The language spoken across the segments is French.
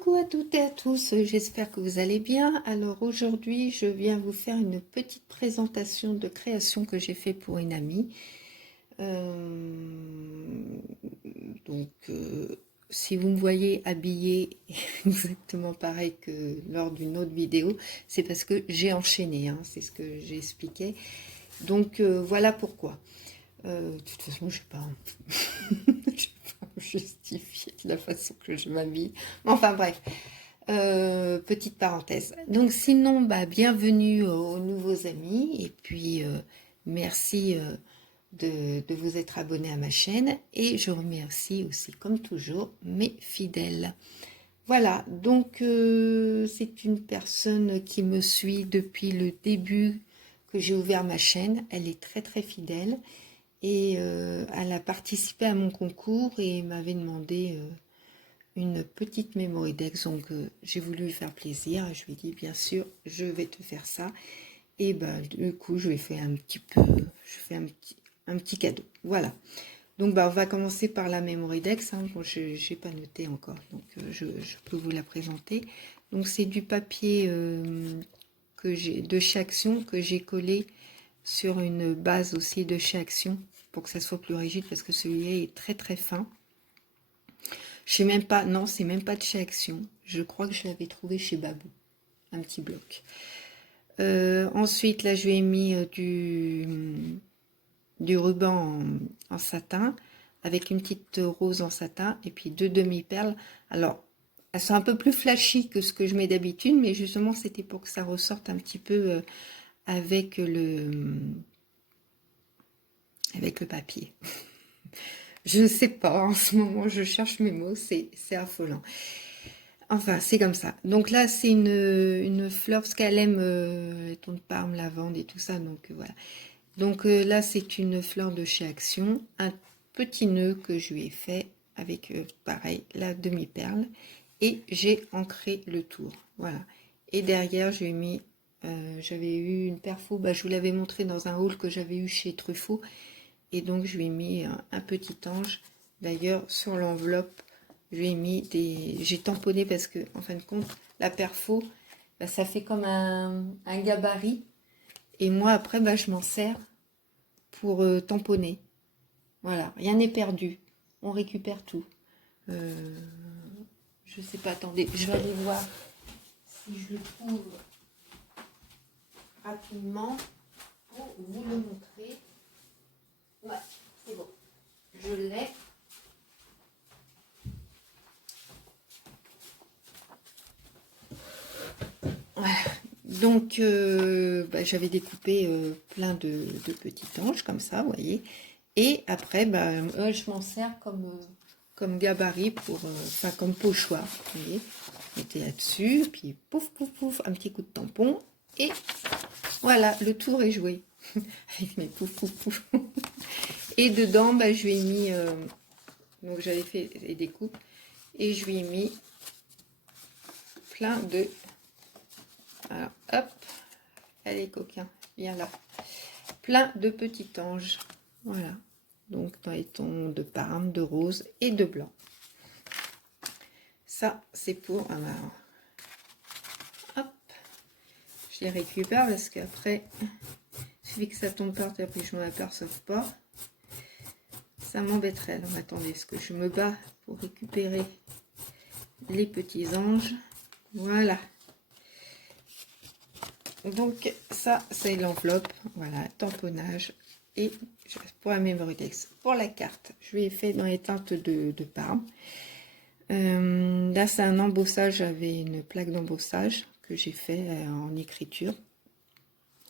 Coucou à toutes et à tous, j'espère que vous allez bien. Alors aujourd'hui, je viens vous faire une petite présentation de création que j'ai fait pour une amie. Donc, si vous me voyez habillée exactement pareil que lors d'une autre vidéo, c'est parce que j'ai enchaîné, hein, c'est ce que j'ai expliqué. Donc, voilà pourquoi. De toute façon, je ne vais pas me justifier de la façon que je m'habille. Enfin bref. Petite parenthèse. Donc sinon, bienvenue aux nouveaux amis et puis merci de vous être abonné à ma chaîne et je remercie aussi comme toujours mes fidèles. Voilà, donc c'est une personne qui me suit depuis le début que j'ai ouvert ma chaîne. Elle est très très fidèle et elle a participé à mon concours et m'avait demandé une petite memory deck, donc j'ai voulu lui faire plaisir, je lui ai dit bien sûr je vais te faire ça, et du coup je lui ai fait un petit peu, je fais un petit cadeau, voilà. Donc on va commencer par la memory deck, hein. Bon, je n'ai pas noté encore, donc je peux vous la présenter. Donc c'est du papier que j'ai de chez Action, que j'ai collé sur une base aussi de chez Action, pour que ça soit plus rigide, parce que celui-là est très très fin. Je sais même pas, non, c'est même pas de chez Action. Je crois que je l'avais trouvé chez Babou, un petit bloc. Ensuite, là, je lui ai mis du ruban en satin, avec une petite rose en satin, et puis deux demi-perles. Alors, elles sont un peu plus flashy que ce que je mets d'habitude, mais justement, c'était pour que ça ressorte un petit peu avec le papier. Je ne sais pas, en ce moment, je cherche mes mots, c'est affolant. Enfin, c'est comme ça. Donc là, c'est une fleur, parce qu'elle aime les tons de Parme, lavande et tout ça. Donc voilà. Donc là, c'est une fleur de chez Action. Un petit nœud que je lui ai fait avec, pareil, la demi-perle. Et j'ai ancré le tour. Voilà. Et derrière, je lui ai mis... j'avais eu une perfo, je vous l'avais montré dans un haul que j'avais eu chez Truffaut. Et donc, je lui ai mis un petit ange. D'ailleurs, sur l'enveloppe, je lui ai mis des... J'ai tamponné parce que, en fin de compte, la perfo, ça fait comme un gabarit. Et moi, après, je m'en sers pour tamponner. Voilà, rien n'est perdu. On récupère tout. Je sais pas, attendez, je vais aller voir si je le trouve rapidement pour vous le montrer. Ouais, c'est bon. Je l'ai. Voilà. Donc, j'avais découpé plein de petits anges comme ça, vous voyez. Et après, je m'en sers comme gabarit pour, enfin comme pochoir, vous voyez. Mettez là-dessus, puis pouf, pouf, pouf, un petit coup de tampon. Et voilà, le tour est joué. Avec mes pouf, pouf, pouf. Et dedans, je lui ai mis, donc j'avais fait les découpes, et je lui ai mis plein de... Alors, hop, allez coquin, viens là. Plein de petits anges. Voilà. Donc, dans les tons de Parme, de rose et de blanc. Ça, c'est pour... Alors, hop, je les récupère parce qu'après, il suffit que ça tombe par terre puis je m'en aperçoive pas. Ça m'embêterait. Alors, attendez, est-ce que je me bats pour récupérer les petits anges? Voilà. Donc ça, c'est l'enveloppe, voilà, tamponnage. Et pour la memory text, pour la carte, je lui ai fait dans les teintes de Parme. Là, c'est un embossage, j'avais une plaque d'embossage que j'ai fait en écriture.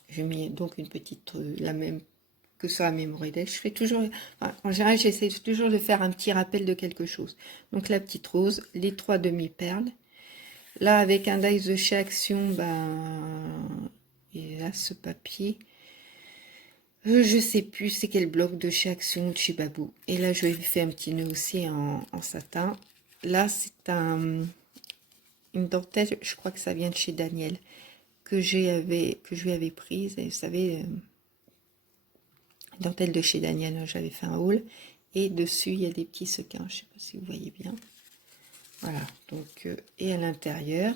J'ai mis donc une petite, la même que sur la memory text. Je fais toujours, enfin, en général, j'essaie toujours de faire un petit rappel de quelque chose. Donc la petite rose, les 3 demi-perles. Là, avec un dice de chez Action, et là, ce papier, je sais plus c'est quel bloc de chez Action ou de chez Babou. Et là, je lui ai fait un petit nœud aussi en satin. Là, c'est une dentelle, je crois que ça vient de chez Daniel, que je lui avais prise. Et vous savez, dentelle de chez Daniel, j'avais fait un haul. Et dessus, il y a des petits sequins, je sais pas si vous voyez bien. Voilà, donc, et à l'intérieur,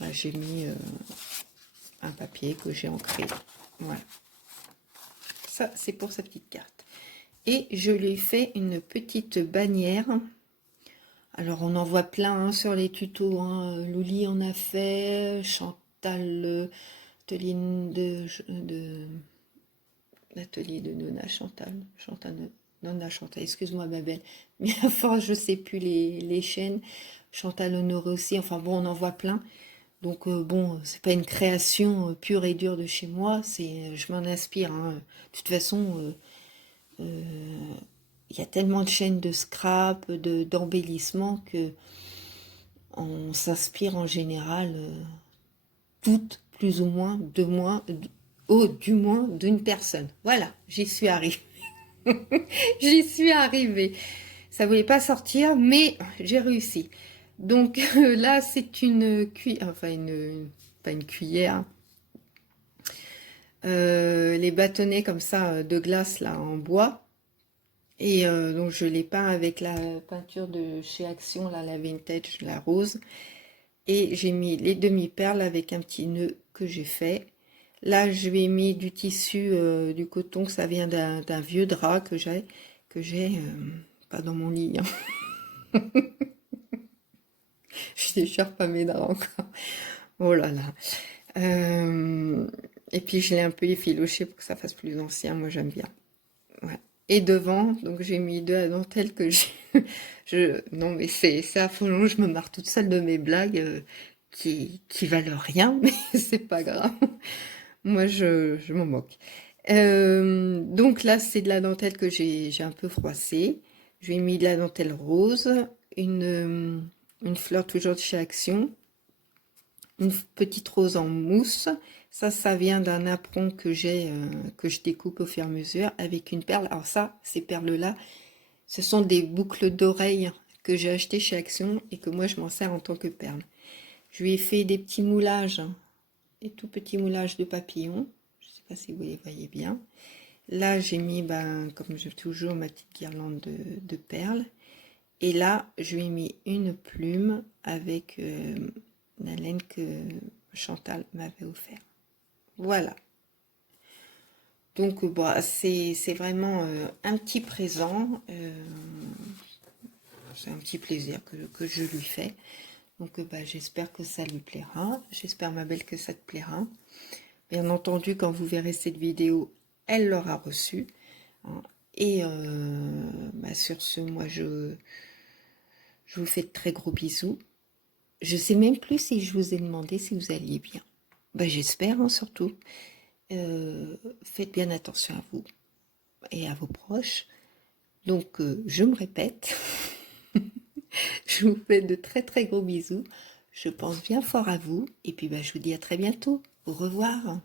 bah, j'ai mis un papier que j'ai ancré. Voilà. Ça, c'est pour sa petite carte. Et je lui ai fait une petite bannière. Alors, on en voit plein hein, sur les tutos. Hein. Louli en a fait, Chantal, l'atelier de Nona Chantal. Nona Chantal, excuse-moi ma belle. Mais à force, je sais plus les chaînes. Chantal Honoré aussi. Enfin bon, on en voit plein. Donc bon, c'est pas une création pure et dure de chez moi. C'est, je m'en inspire. Hein. De toute façon, il y a tellement de chaînes de scrap, d'embellissement que on s'inspire en général toutes plus ou moins de moi, du moins d'une personne. Voilà, j'y suis arrivée. J'y suis arrivée. Ça voulait pas sortir, mais j'ai réussi. Donc là, c'est une cuillère, enfin pas une cuillère. Les bâtonnets comme ça de glace là en bois. Et donc je l'ai peint avec la peinture de chez Action, là, la vintage, la rose. Et j'ai mis les demi-perles avec un petit nœud que j'ai fait. Là, je lui ai mis du tissu, du coton, que ça vient d'un vieux drap que j'ai, pas dans mon lit. Hein. Je déchire pas mes draps encore. Oh là là. Et puis je l'ai un peu effiloché pour que ça fasse plus ancien. Moi, j'aime bien. Ouais. Et devant, donc j'ai mis deux à dentelle que j'ai. Non, mais c'est affolant. Je me marre toute seule de mes blagues qui valent rien, mais c'est pas grave. Moi, je m'en moque. Donc là, c'est de la dentelle que j'ai un peu froissée. Je lui ai mis de la dentelle rose, une fleur toujours de chez Action, une petite rose en mousse. Ça vient d'un apron que j'ai, que je découpe au fur et à mesure avec une perle. Alors ça, ces perles-là, ce sont des boucles d'oreilles que j'ai achetées chez Action et que moi, je m'en sers en tant que perle. Je lui ai fait des petits moulages, des tout petits moulages de papillons. Je ne sais pas si vous les voyez bien. Là, j'ai mis, ben, comme j'ai toujours, ma petite guirlande de perles. Et là, je lui ai mis une plume avec la laine que Chantal m'avait offert. Voilà. Donc, bah, c'est vraiment un petit présent. C'est un petit plaisir que je lui fais. Donc, bah, j'espère que ça lui plaira. J'espère, ma belle, que ça te plaira. Bien entendu, quand vous verrez cette vidéo, elle l'aura reçue. Hein. Et bah, sur ce, moi, je vous fais de très gros bisous. Je sais même plus si je vous ai demandé si vous alliez bien. Bah, j'espère, hein, surtout. Faites bien attention à vous et à vos proches. Donc, je me répète. Je vous fais de très très gros bisous. Je pense bien fort à vous. Et puis, bah, je vous dis à très bientôt. Au revoir.